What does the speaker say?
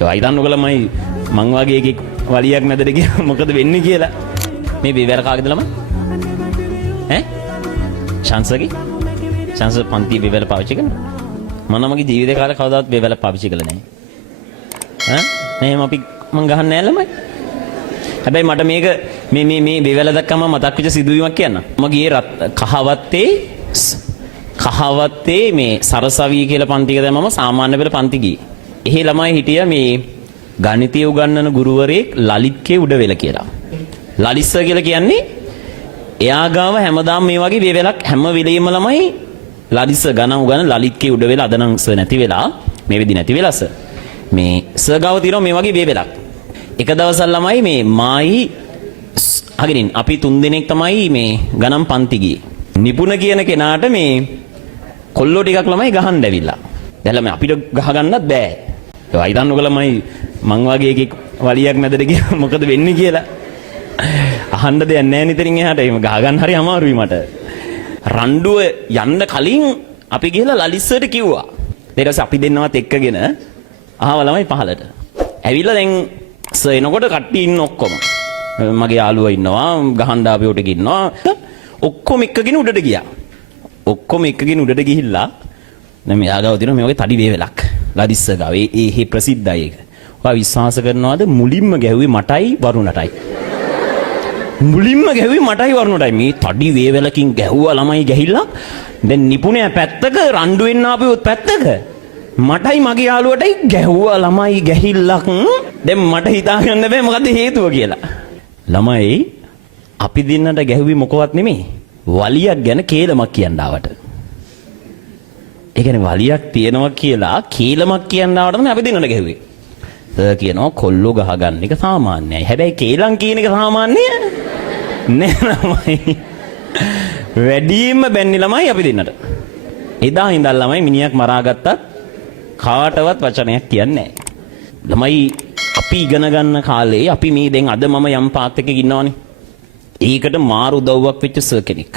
ඒ හිතන්නකො ළමයි මං වගේ එකෙක් වලියක් මැදට ගියා මොකද වෙන්නේ කියලා. මේ බේවැල කාගේද ළමයි? ඈ? chance පන්ති බේවැල පාවිච්චි කරනවා. මම මගේ ජීවිතේ කාලේ කවදාවත් බේවැල පාවිච්චි කළේ නැහැ. ඈ? එහෙනම් මං ගහන්නේ නැහැ ළමයි. හැබැයි මට මේක මේ බේවැල දැක්කම මතක් වෙච්ච සිදුවීමක් කියන්න. මම ගියේ කහවත්තේ මේ සරසවිය කියලා පන්තික දැම්මම සාමාන්‍ය පෙළ පන්ති ගියේ. එහි ළමයි හිටියා මේ ගණිතය උගන්වන ගුරුවරයෙක් ලලිත්ගේ උඩවෙල කියලා. ලලිස්ස කියලා කියන්නේ එයා ගාව හැමදාම මේ වගේ බේවැලක් හැම වෙලෙම ළමයි ලලිස්ස ගණන් උගන්වන ලලිත්ගේ උඩවෙල අද නම් සර් නැති වෙලා මේ වෙදි නැති වෙලා සර්. මේ සර් ගාව තියෙනවා මේ වගේ බේවැලක්. එක දවසක් ළමයි මේ මායි අගින් අපි 3 දෙනෙක් තමයි මේ ගණන් පන්ති ගියේ. නිපුණ කියන කෙනාට මේ කොල්ලෝ ටිකක් ළමයි ගහන්න ඇවිල්ලා. දැන් ළමයි අපිට ගහ ගන්නත් බෑ. ඒ හිතන්නකො ළමයි මං වගේ එකෙක් වලියක් මැදට ගියා මොකද වෙන්නේ කියලා. අහන්න දෙයක් නැහැ නිතරින් එහාට. එහෙම ගහ ගන්න හරි අමාරුයි මට. රණ්ඩුව යන්න කලින් අපි ගිහලා ලලිස්සට කිව්වා. ඊට පස්සේ අපි දෙන්නවත් එක්කගෙන ආව ළමයි පහලට. ඇවිල්ලා දැන් සර් එනකොට කට්ටිය ඉන්න ඔක්කොම. මගේ යාළුවා ඉන්නවා, ගහන්න ආපියෝට ඉන්නවා. ඔක්කොම එක්කගෙන උඩට ගියා. ඔක්කොම එක්කගෙන උඩට ගිහිල්ලා දැන් මෙයා ගාව තියෙනවා මේ වගේ තඩි වේවැලක්. ලදිස්ස ගාව. ඒ ප්‍රසිද්ධයි ඒක. ඔයා විශ්වාස කරනවද මුලින්ම ගැහුවේ මටයි වරුණටයි. මුලින්ම ගැහුවේ මටයි වරුණටයි. මේ තඩි වේවැලකින් ගැහුවා ළමයි ගහිල්ලා. දැන් නිපුණයා පැත්තක රණ්ඩු වෙන්න ආපියොත් පැත්තක. මටයි මගේ යාළුවටයි ගැහුවා ළමයි ගැහිල්ලක්. දැන් මට හිතා ගන්න බෑ මොකද්ද හේතුව කියලා. ළමයි අපි දෙන්නට ගැහුවේ මොකවත් නෙමෙයි. වලියක් ගැන කේලමක් කියන්න ආවට. ඒ කියන්නේ වලියක් තියෙනවා කියලා කේලමක් කියන්න ආවට තමයි අපි දෙන්නට ගැහුවේ. සර් කියනවා කොල්ලෝ ගහ ගන්න එක සාමාන්‍යයි. හැබැයි කේලම් කියන එක සාමාන්‍ය නෑ ළමයි. වැඩියෙන්ම බැන්නේ ළමයි අපි දෙන්නට. එදා ඉඳන් ළමයි මිනිහක් මරාගත්තත් කාටවත් වචනයක් කියන්නේ නෑ. ළමයි අපි ඉගෙන ගන්න කාලේ අපි මේ දැන් අද මම යම් පාත් එකක ඉන්නවනේ. ඒකට මාරු උදව්වක් වෙච්ච සර් කෙනෙක්.